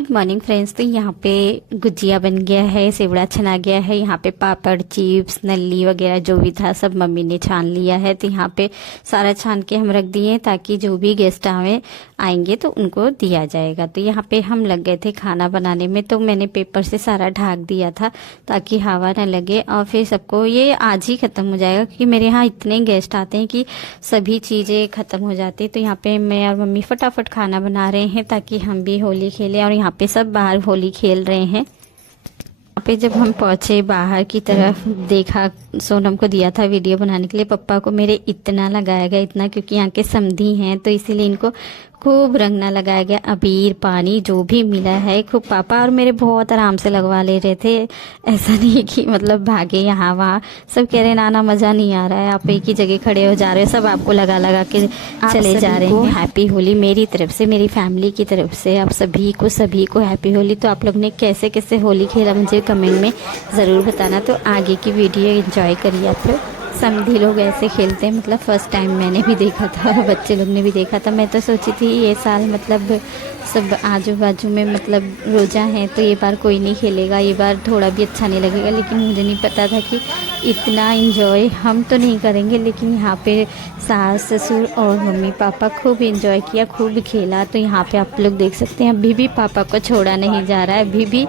Good morning friends. तो यहाँ पे गुजिया बन गया है, सेवड़ा छना गया है, यहाँ पे पापड़, चिप्स, नल्ली वगैरह जो भी था सब मम्मी ने छान लिया है। तो यहाँ पे सारा छान के हम रख दिए ताकि जो भी गेस्ट आएंगे तो उनको दिया जाएगा। तो यहाँ पे हम लग गए थे खाना बनाने में, तो मैंने पेपर से सारा ढक दिया था ताकि हवा न लगे। और फिर सबको ये आज ही ख़त्म हो जाएगा क्योंकि मेरे यहाँ इतने गेस्ट आते हैं कि सभी चीज़ें ख़त्म हो जाती है। तो यहाँ पे मैं और मम्मी फटाफट खाना बना रहे हैं ताकि हम भी होली खेलें, और यहाँ पे सब बाहर होली खेल रहे हैं। यहाँ पे जब हम पहुंचे बाहर की तरफ देखा, सोनम को दिया था वीडियो बनाने के लिए। पप्पा को मेरे इतना लगाया गया, इतना, क्योंकि यहाँ के समधी हैं तो इसीलिए इनको खूब रंग ना लगाया गया। अबीर पानी जो भी मिला है खूब पापा और मेरे बहुत आराम से लगवा ले रहे थे। ऐसा नहीं कि मतलब भागे यहाँ वहाँ। सब कह रहे नाना मज़ा नहीं आ रहा है, आप एक ही जगह खड़े हो जा रहे हो, सब आपको लगा लगा के चले जा रहे हैं। हैप्पी होली मेरी तरफ से, मेरी फैमिली की तरफ से आप सभी को हैप्पी होली। तो आप लोग ने कैसे कैसे होली खेला मुझे कमेंट में ज़रूर बताना। तो आगे की वीडियो एंजॉय करिए आप लोग। समधी लोग ऐसे खेलते हैं, मतलब फर्स्ट टाइम मैंने भी देखा था और बच्चे लोग ने भी देखा था। मैं तो सोची थी ये साल मतलब सब आजू बाजू में मतलब रोज़ा है तो ये बार कोई नहीं खेलेगा, ये बार थोड़ा भी अच्छा नहीं लगेगा। लेकिन मुझे नहीं पता था कि इतना इंजॉय हम तो नहीं करेंगे, लेकिन यहाँ पे सास ससुर और मम्मी पापा खूब इंजॉय किया, खूब खेला। तो यहाँ पे आप लोग देख सकते हैं अभी भी पापा को छोड़ा नहीं जा रहा है। अभी भी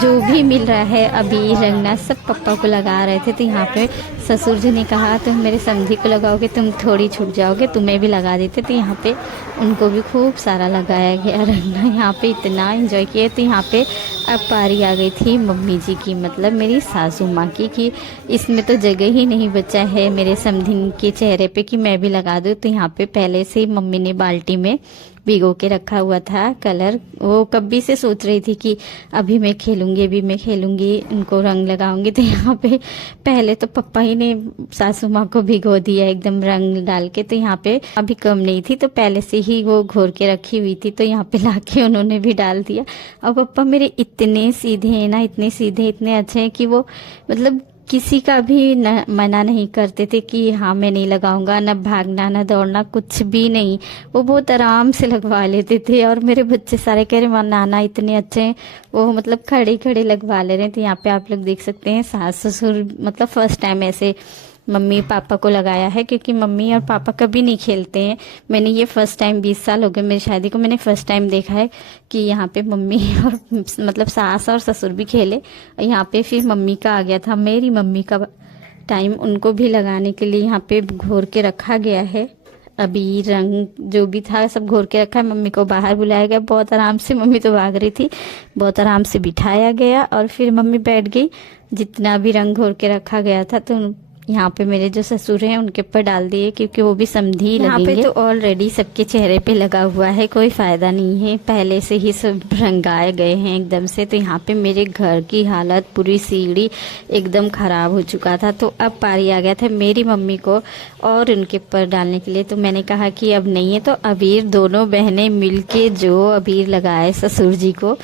जो भी मिल रहा है अभी रंगना सब पापा को लगा रहे थे। तो यहाँ पे ससुर जी ने कहा तुम मेरे समधी को लगाओगे तुम थोड़ी छूट जाओगे, तुम्हें भी लगा देते। तो यहाँ पे उनको भी खूब सारा लगाया गया रंगना। यहाँ पे इतना एंजॉय किया। तो यहाँ पे अब पारी आ गई थी मम्मी जी की, मतलब मेरी सासू माँ की, कि इसमें तो जगह ही नहीं बचा है मेरे समधी के चेहरे पे कि मैं भी लगा दूँ। तो यहाँ पे पहले से ही मम्मी ने बाल्टी में भिगो के रखा हुआ था कलर। वो कभी से सोच रही थी कि अभी मैं खेलूंगी उनको रंग लगाऊंगी। तो यहाँ पे पहले तो पापा ही ने सासू माँ को भिगो दिया एकदम रंग डाल के। तो यहाँ पे अभी कम नहीं थी तो पहले से ही वो घोर के रखी हुई थी, तो यहाँ पे लाके उन्होंने भी डाल दिया। और पापा मेरे इतने सीधे हैं ना, इतने सीधे, इतने अच्छे हैं कि वो मतलब किसी का भी मना नहीं करते थे कि हाँ मैं नहीं लगाऊंगा, न भागना न दौड़ना कुछ भी नहीं। वो बहुत आराम से लगवा लेते थे। और मेरे बच्चे सारे कह रहे नाना इतने अच्छे हैं, वो मतलब खड़े खड़े लगवा ले रहे थे। यहाँ पे आप लोग देख सकते हैं सास ससुर मतलब फर्स्ट टाइम ऐसे मम्मी पापा को लगाया है, क्योंकि मम्मी और पापा कभी नहीं खेलते हैं। मैंने ये फर्स्ट टाइम 20 साल हो गए मेरी शादी को, मैंने फर्स्ट टाइम देखा है कि यहाँ पे मम्मी और मतलब सास और ससुर भी खेले। यहाँ पे फिर मम्मी का आ गया था, मेरी मम्मी का टाइम, उनको भी लगाने के लिए यहाँ पे घोर के रखा गया है। अभी रंग जो भी था सब घोर के रखा है। मम्मी को बाहर बुलाया गया, बहुत आराम से, मम्मी तो भाग रही थी, बहुत आराम से बिठाया गया और फिर मम्मी बैठ गई। जितना भी रंग घोर के रखा गया था तो यहाँ पे मेरे जो ससुर हैं उनके ऊपर डाल दिए क्योंकि वो भी समधी लगेंगे। यहाँ पे तो ऑलरेडी सबके चेहरे पे लगा हुआ है, कोई फायदा नहीं है, पहले से ही सब रंगाए गए हैं एकदम से। तो यहाँ पे मेरे घर की हालत, पूरी सीढ़ी एकदम खराब हो चुका था। तो अब पारी आ गया था मेरी मम्मी को और उनके ऊपर डालने के लिए। तो मैंने कहा कि अब नहीं है तो अबीर दोनों बहनें मिलके जो अबीर लगाए ससुर जी को,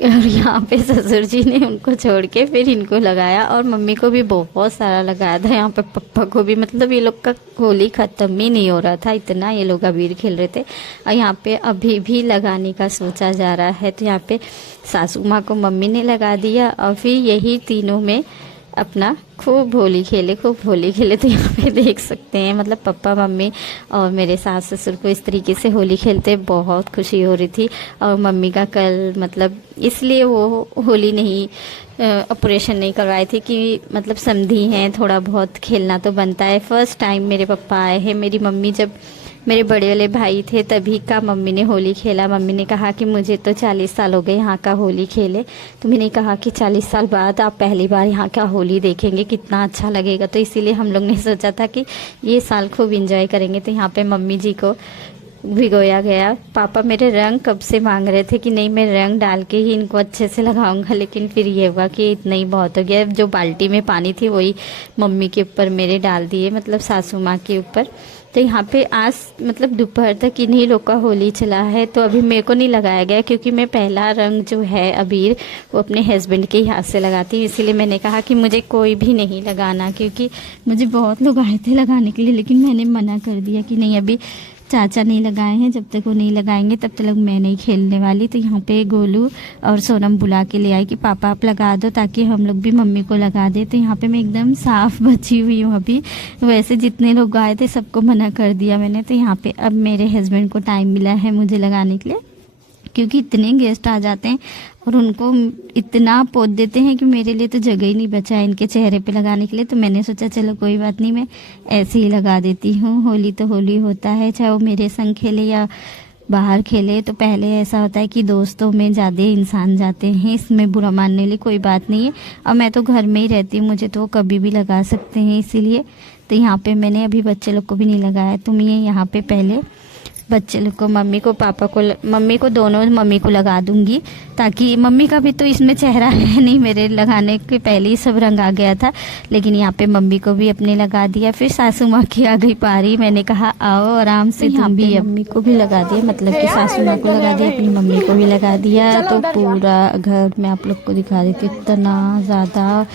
और यहाँ पे ससुर जी ने उनको छोड़ के फिर इनको लगाया और मम्मी को भी बहुत सारा लगाया था। यहाँ पे पप्पा को भी, मतलब ये लोग का होली ख़त्म ही नहीं हो रहा था, इतना ये लोग अबीर खेल रहे थे। और यहाँ पे अभी भी लगाने का सोचा जा रहा है। तो यहाँ पे सासू माँ को मम्मी ने लगा दिया और फिर यही तीनों में अपना खूब होली खेले। तो यहाँ पे देख सकते हैं मतलब पापा मम्मी और मेरे सास ससुर को इस तरीके से होली खेलते बहुत खुशी हो रही थी। और मम्मी का कल मतलब इसलिए वो होली नहीं ऑपरेशन नहीं करवाए थे कि मतलब समधी हैं, थोड़ा बहुत खेलना तो बनता है। फर्स्ट टाइम मेरे पापा आए हैं, मेरी मम्मी जब मेरे बड़े वाले भाई थे तभी का मम्मी ने होली खेला। मम्मी ने कहा कि मुझे तो 40 साल हो गए यहाँ का होली खेले। तो मैंने कहा कि 40 साल बाद आप पहली बार यहाँ का होली देखेंगे, कितना अच्छा लगेगा। तो इसीलिए हम लोग ने सोचा था कि ये साल खूब इंजॉय करेंगे। तो यहाँ पे मम्मी जी को भिगोया गया। पापा मेरे रंग कब से मांग रहे थे कि नहीं मैं रंग डाल के ही इनको अच्छे से लगाऊंगा, लेकिन फिर ये हुआ कि इतना ही बहुत हो गया। जो बाल्टी में पानी थी वही मम्मी के ऊपर मेरे डाल दिए, मतलब सासू माँ के ऊपर। तो यहाँ पे आज मतलब दोपहर तक इन्हीं लोग का होली चला है। तो अभी मेरे को नहीं लगाया गया क्योंकि मैं पहला रंग जो है अबीर वो अपने हस्बैंड के ही हाथ से लगाती हूँ। इसीलिए मैंने कहा कि मुझे कोई भी नहीं लगाना, क्योंकि मुझे बहुत लोग आए थे लगाने के लिए लेकिन मैंने मना कर दिया कि नहीं अभी चाचा नहीं लगाए हैं, जब तक वो नहीं लगाएंगे तब तक मैं नहीं खेलने वाली। तो यहाँ पे गोलू और सोनम बुला के ले आई कि पापा आप लगा दो ताकि हम लोग भी मम्मी को लगा दे। तो यहाँ पे मैं एकदम साफ बची हुई हूँ अभी। वैसे जितने लोग आए थे सबको मना कर दिया मैंने। तो यहाँ पे अब मेरे हस्बैंड को टाइम मिला है मुझे लगाने के लिए, क्योंकि इतने गेस्ट आ जाते हैं और उनको इतना पोत देते हैं कि मेरे लिए तो जगह ही नहीं बचा है इनके चेहरे पे लगाने के लिए। तो मैंने सोचा चलो कोई बात नहीं, मैं ऐसे ही लगा देती हूँ। होली तो होली होता है, चाहे वो मेरे संग खेले या बाहर खेले। तो पहले ऐसा होता है कि दोस्तों में ज़्यादा इंसान जाते हैं, इसमें बुरा मानने लिए कोई बात नहीं है। और मैं तो घर में ही रहती हूँ, मुझे तो कभी भी लगा सकते हैं इसीलिए। तो यहाँ पे मैंने अभी बच्चे लोग को भी नहीं लगाया। तुम ये यहाँ पे पहले बच्चे लोग को, मम्मी को, पापा को, मम्मी को, दोनों मम्मी को लगा दूंगी, ताकि मम्मी का भी तो इसमें चेहरा है नहीं, मेरे लगाने के पहले ही सब रंग आ गया था। लेकिन यहाँ पे मम्मी को भी अपने लगा दिया। फिर सासू माँ की आ गई पारी, मैंने कहा आओ आराम से तुम भी। मम्मी को भी लगा दिया, मतलब कि सासू माँ को लगा दिया, अपनी मम्मी को भी लगा दिया। तो पूरा घर मैं आप लोग को दिखा रही थी, इतना ज़्यादा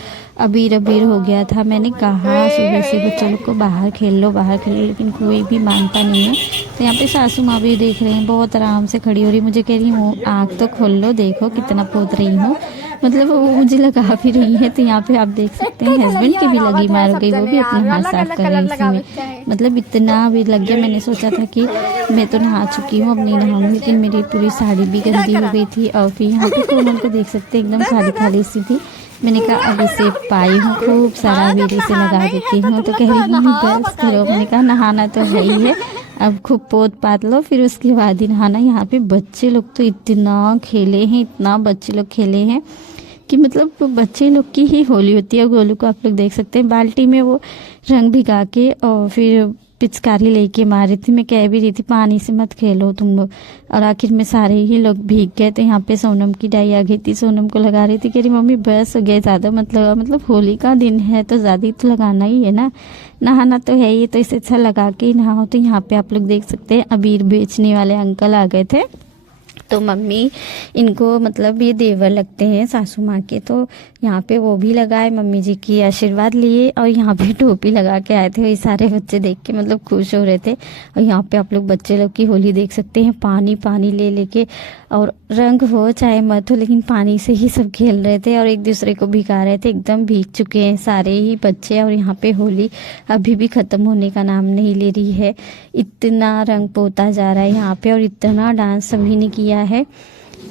अबीर अबीर हो गया था। मैंने कहा सुबह से बच्चों लोग को बाहर खेल लो बाहर खेल लो, लेकिन कोई भी मानता नहीं है। तो यहाँ पे सासू माँ भी देख रहे हैं, बहुत आराम से खड़ी हो रही, मुझे कह रही हूँ आँख तो खोल लो, देखो कितना पोत रही हूँ, मतलब वो मुझे लगा भी रही है। तो यहाँ पे आप देख सकते हैं हस्बैंड की भी लगी मार गई, वो भी अपना हाथ साफ कर रही इसी में, मतलब इतना भी लग गया। मैंने सोचा था कि मैं तो नहा चुकी हूँ, अब नहीं नहाऊंगी, लेकिन मेरी पूरी साड़ी भी गंदी हो गई थी। और फिर यहाँ पे कोमल को देख सकते हैं एकदम खाली खाली सी थी। मैंने कहा अब इसे पाई हूँ खूब सारा, अबीर से लगा देती हूँ। तो कह रही मम्मी बस करो। मैंने कहा नहाना तो है ही है, अब खूब पोत पात लो, फिर उसके बाद ही नहाना। यहाँ पे बच्चे लोग तो इतना खेले हैं, इतना बच्चे लोग खेले हैं कि मतलब बच्चे लोग की ही होली होती है। गोलू को आप लोग देख सकते हैं बाल्टी में वो रंग भिगा के और फिर पिचकारी लेके मार रही थी। मैं कह भी रही थी पानी से मत खेलो तुम लोग, और आखिर में सारे ही लोग भीग गए। तो यहाँ पे सोनम की डाई आ गई थी, सोनम को लगा रही थी, कह रही मम्मी बस हो गया ज़्यादा, मतलब होली का दिन है तो ज़्यादा ही तो लगाना ही है ना, नहाना तो है ही, तो इसे अच्छा लगा के ही नहाओ। तो यहाँ पे आप लोग देख सकते हैं अबीर बेचने वाले अंकल आ गए थे। तो मम्मी इनको मतलब ये देवर लगते हैं सासू माँ के, तो यहाँ पे वो भी लगाए, मम्मी जी की आशीर्वाद लिए और यहाँ पे टोपी लगा के आए थे। वही सारे बच्चे देख के मतलब खुश हो रहे थे। और यहाँ पे आप लोग बच्चे लोग की होली देख सकते हैं, पानी पानी ले लेके, और रंग हो चाहे मत हो लेकिन पानी से ही सब खेल रहे थे और एक दूसरे को भिगा रहे थे। एकदम भीग चुके हैं सारे ही बच्चे। और यहाँ पे होली अभी भी ख़त्म होने का नाम नहीं ले रही है, इतना रंग पोता जा रहा है यहाँ पे, और इतना डांस सभी ने किया है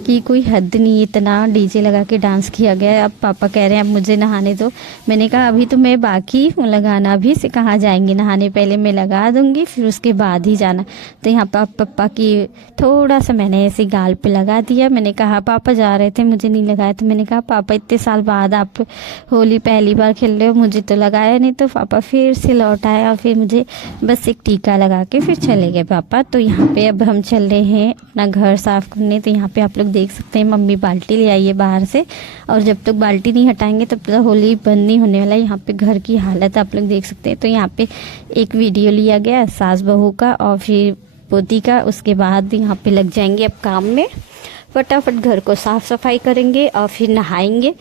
कि कोई हद नहीं, इतना डीजे लगा के डांस किया गया है। अब पापा कह रहे हैं अब मुझे नहाने दो। मैंने कहा अभी तो मैं बाकी हूँ लगाना, अभी से कहाँ जाएंगे नहाने, पहले मैं लगा दूंगी फिर उसके बाद ही जाना। तो यहाँ पर पापा की थोड़ा सा मैंने ऐसे गाल पे लगा दिया। मैंने कहा पापा जा रहे थे मुझे नहीं लगाया, तो मैंने कहा पापा इतने साल बाद आप होली पहली बार खेल रहे हो, मुझे तो लगाया नहीं। तो पापा फिर से लौट आए और फिर मुझे बस एक टीका लगा के फिर चले गए पापा। तो यहाँ पे अब हम चल रहे हैं अपना घर साफ करने। तो यहाँ पे आप लोग देख सकते हैं मम्मी बाल्टी ले आई है बाहर से, और जब तक बाल्टी नहीं हटाएंगे तब तक होली बंद नहीं होने वाला है। यहाँ पे घर की हालत आप लोग देख सकते हैं। तो यहाँ पे एक वीडियो लिया गया सास बहू का और फिर पोती का, उसके बाद यहाँ पे लग जाएंगे अब काम में, फटाफट घर को साफ सफाई करेंगे और फिर नहाएंगे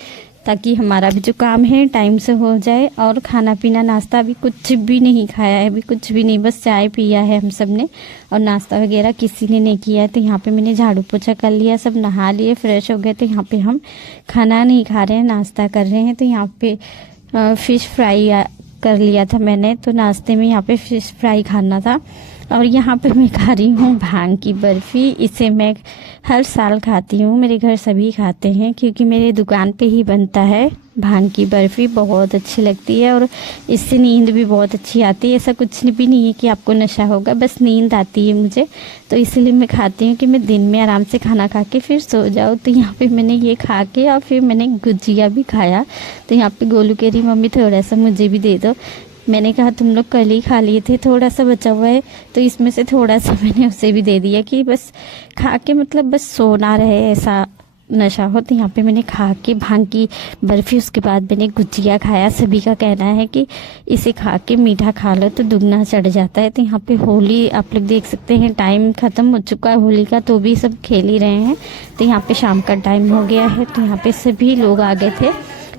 ताकि हमारा भी जो काम है टाइम से हो जाए। और खाना पीना नाश्ता अभी कुछ भी नहीं खाया है, अभी कुछ भी नहीं, बस चाय पिया है हम सब ने, और नाश्ता वगैरह किसी ने नहीं किया है। तो यहाँ पे मैंने झाड़ू पोछा कर लिया, सब नहा लिए, फ्रेश हो गए। तो यहाँ पे हम खाना नहीं खा रहे हैं, नाश्ता कर रहे हैं। तो यहाँ पे फ़िश फ्राई कर लिया था मैंने, तो नाश्ते में यहाँ पे फ़िश फ्राई खाना था। और यहाँ पे मैं खा रही हूँ भांग की बर्फ़ी। इसे मैं हर साल खाती हूँ, मेरे घर सभी खाते हैं क्योंकि मेरे दुकान पे ही बनता है भांग की बर्फ़ी, बहुत अच्छी लगती है और इससे नींद भी बहुत अच्छी आती है। ऐसा कुछ भी नहीं है कि आपको नशा होगा, बस नींद आती है मुझे, तो इसलिए मैं खाती हूँ कि मैं दिन में आराम से खाना खा के फिर सो जाऊँ। तो यहाँ पे मैंने ये खा के और फिर मैंने गुजिया भी खाया। तो यहाँ पे गोलू कह रही मम्मी थोड़ा सा मुझे भी दे दो। मैंने कहा तुम लोग कल ही खा लिए थे, थोड़ा सा बचा हुआ है, तो इसमें से थोड़ा सा मैंने उसे भी दे दिया कि बस खा के मतलब बस सोना रहे, ऐसा नशा हो। तो यहाँ पे मैंने खा के भांग की बर्फ़ी, उसके बाद मैंने गुजिया खाया। सभी का कहना है कि इसे खा के मीठा खा लो तो दुगना चढ़ जाता है। तो यहाँ पे होली आप लोग देख सकते हैं, टाइम ख़त्म हो चुका है होली का, तो भी सब खेल ही रहे हैं। तो यहाँ पे शाम का टाइम हो गया है, तो यहाँ पे सभी लोग आ गए थे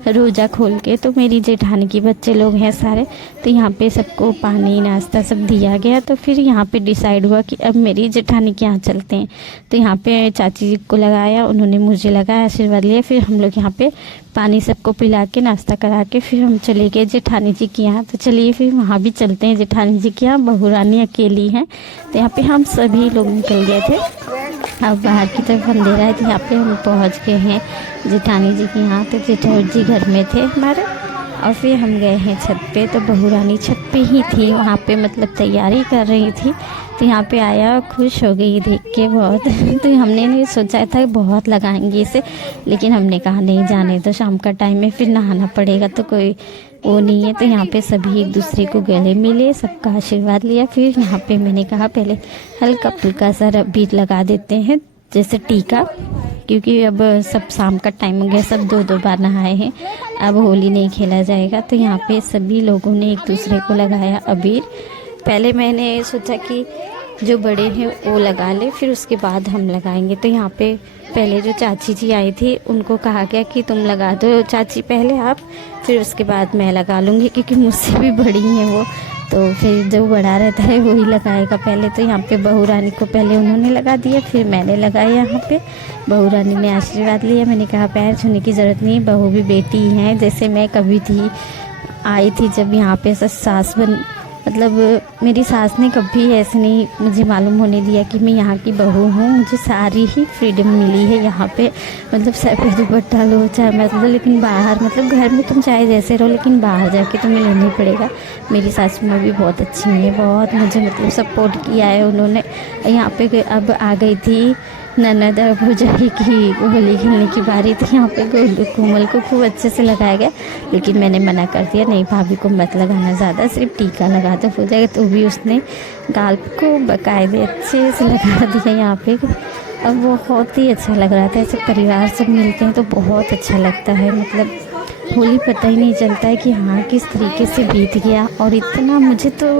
रोज़ा खोल के। तो मेरी जेठानी के बच्चे लोग हैं सारे, तो यहाँ पे सबको पानी नाश्ता सब दिया गया। तो फिर यहाँ पे डिसाइड हुआ कि अब मेरी जेठानी के यहाँ चलते हैं। तो यहाँ पे चाची जी को लगाया, उन्होंने मुझे लगाया, आशीर्वाद लिया। फिर हम लोग यहाँ पे पानी सबको पिला के नाश्ता करा के फिर हम चले गए जेठानी जी के यहाँ। तो चलिए फिर वहाँ भी चलते हैं जेठानी जी के यहाँ। बहू रानी अकेली हैं, तो यहाँ पे हम सभी लोग निकल गए थे। अब बाहर की तरफ अंधेरा है, तो यहाँ पे हम पहुँच गए हैं जेठानी जी के यहाँ। तो जेठानी जी घर में थे हमारे, और फिर हम गए हैं छत पे। तो बहू रानी छत पे ही थी, वहाँ पे मतलब तैयारी कर रही थी। तो यहाँ पे आया, खुश हो गई देख के बहुत। तो हमने नहीं सोचा था बहुत लगाएंगे इसे, लेकिन हमने कहा नहीं जाने तो, शाम का टाइम है, फिर नहाना पड़ेगा तो कोई वो नहीं है। तो यहाँ पे सभी एक दूसरे को गले मिले, सबका आशीर्वाद लिया। फिर यहाँ पे मैंने कहा पहले हल्का फुल्का सा बीट लगा देते हैं, जैसे टीका, क्योंकि अब सब शाम का टाइम हो गया, सब 2-2 बार नहाए हैं, अब होली नहीं खेला जाएगा। तो यहाँ पे सभी लोगों ने एक दूसरे को लगाया अबीर। पहले मैंने सोचा कि जो बड़े हैं वो लगा ले, फिर उसके बाद हम लगाएंगे। तो यहाँ पे पहले जो चाची जी आई थी उनको कहा गया कि तुम लगा दो चाची पहले आप, फिर उसके बाद मैं लगा लूँगी, क्योंकि मुझसे भी बड़ी हैं वो। तो फिर जो बड़ा रहता है वही लगाएगा पहले। तो यहाँ पे बहू रानी को पहले उन्होंने लगा दिया, फिर मैंने लगाया। यहाँ पे बहू रानी ने आशीर्वाद लिया। मैंने कहा पैर छूने की ज़रूरत नहीं, बहू भी बेटी हैं, जैसे मैं कभी थी आई थी जब यहाँ पे सास बन, मतलब मेरी सास ने कभी ऐसे नहीं मुझे मालूम होने दिया कि मैं यहाँ की बहू हूँ। मुझे सारी ही फ्रीडम मिली है यहाँ पे, मतलब सर पे दुपट्टा लो चाहे मतलब, लेकिन बाहर मतलब घर में तुम चाहे जैसे रहो, लेकिन बाहर जाके तुम्हें लेना ही पड़ेगा। मेरी सास माँ भी बहुत अच्छी है, बहुत मुझे मतलब सपोर्ट किया है उन्होंने। यहाँ पे अब आ गई थी ननद भौजाई की होली खेलने की बारी थी। यहाँ पे गोलू कोमल को खूब अच्छे से लगाया गया, लेकिन मैंने मना कर दिया, नहीं भाभी को मत लगाना ज़्यादा, सिर्फ टीका लगा दो हो जाएगा। तो भी उसने गाल को बाकायदे अच्छे से लगा दिया यहाँ पे। अब बहुत ही अच्छा लग रहा था, ऐसे परिवार सब मिलते हैं तो बहुत अच्छा लगता है। मतलब होली पता ही नहीं चलता है कि हाँ किस तरीके से बीत गया। और इतना मुझे तो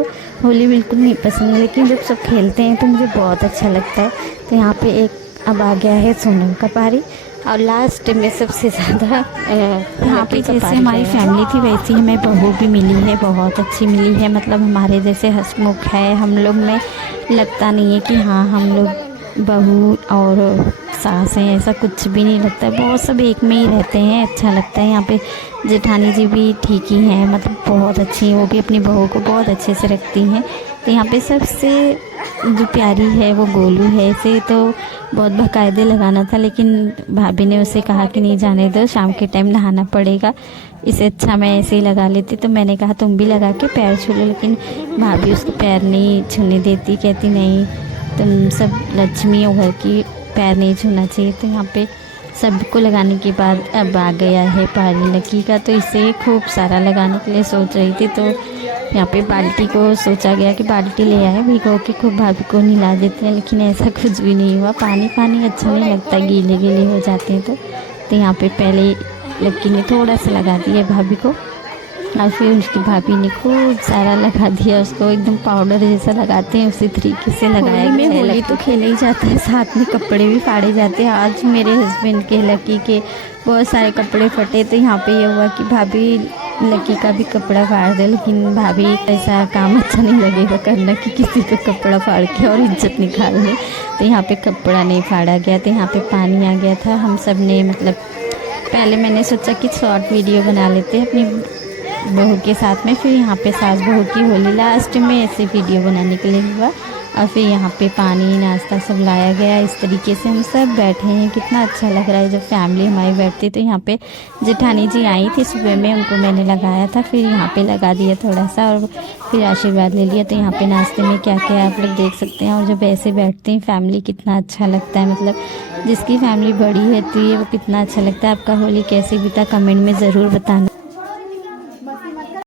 होली बिल्कुल नहीं पसंद है, लेकिन जब सब खेलते हैं तो मुझे बहुत अच्छा लगता है। तो यहाँ पे एक अब आ गया है सोनम का पारी, और लास्ट में सबसे ज़्यादा यहाँ पे जैसे हमारी फैमिली थी वैसी हमें बहू भी मिली है, बहुत अच्छी मिली है। मतलब हमारे जैसे हंसमुख है, हम लोग में लगता नहीं है कि हाँ हम लोग बहू और सास हैं, ऐसा कुछ भी नहीं लगता है। बहुत सब एक में ही रहते हैं, अच्छा लगता है। यहाँ पे जेठानी जी भी ठीक ही हैं, मतलब बहुत अच्छी हैं, वो भी अपनी बहू को बहुत अच्छे से रखती हैं। तो यहाँ पे सबसे जो प्यारी है वो गोलू है। इसे तो बहुत बाकायदे लगाना था, लेकिन भाभी ने उसे कहा कि नहीं जाने दो, शाम के टाइम नहाना पड़ेगा, इसे अच्छा मैं ऐसे ही लगा लेती। तो मैंने कहा तुम भी लगा के पैर छू लो, लेकिन भाभी उसको पैर नहीं छूने देती, कहती नहीं तुम सब लक्ष्मी हो घर की, पैर नहीं छूना चाहिए। तो यहाँ पे सबको लगाने के बाद अब आ गया है पारी लकी का। तो इसे खूब सारा लगाने के लिए सोच रही थी, तो यहाँ पे बाल्टी को सोचा गया कि बाल्टी ले आए भिगो के खूब भाभी को नहला देते हैं, लेकिन ऐसा कुछ भी नहीं हुआ। पानी पानी अच्छा नहीं लगता, गीले गीले हो जाते हैं। तो यहाँ पे पहले लकी ने थोड़ा सा लगा दिया भाभी को, और फिर उसकी भाभी ने खूब सारा लगा दिया उसको, एकदम पाउडर जैसा लगाते हैं उसी तरीके से लगाया गया है। होली तो खेला ही जाता है, साथ में कपड़े भी फाड़े जाते हैं। आज मेरे हस्बैंड के लकी के बहुत सारे कपड़े फटे, तो यहाँ पे ये हुआ कि भाभी लकी का भी कपड़ा फाड़ दे, लेकिन भाभी ऐसा काम अच्छा नहीं लगेगा करना कि किसी को कपड़ा फाड़ के और इज्जत निकालने। तो यहाँ पे कपड़ा नहीं फाड़ा गया, तो यहाँ पे पानी आ गया था। हम सब ने मतलब पहले मैंने सोचा कि शॉर्ट वीडियो बना लेते हैं अपनी बहू के साथ में, फिर यहाँ पे सास बहू की होली लास्ट में ऐसे वीडियो बनाने के लिए हुआ। और फिर यहाँ पे पानी नाश्ता सब लाया गया, इस तरीके से हम सब बैठे हैं। कितना अच्छा लग रहा है जब फैमिली हमारी बैठती। तो यहाँ पे जेठानी जी आई थी सुबह में, उनको मैंने लगाया था, फिर यहाँ पे लगा दिया थोड़ा सा और फिर आशीर्वाद ले लिया। तो यहाँ पे नाश्ते में क्या क्या आप लोग देख सकते हैं। और जब ऐसे बैठते हैं फैमिली कितना अच्छा लगता है, मतलब जिसकी फैमिली बड़ी रहती है वो कितना अच्छा लगता है। आपका होली कैसे बीता कमेंट में ज़रूर बताना।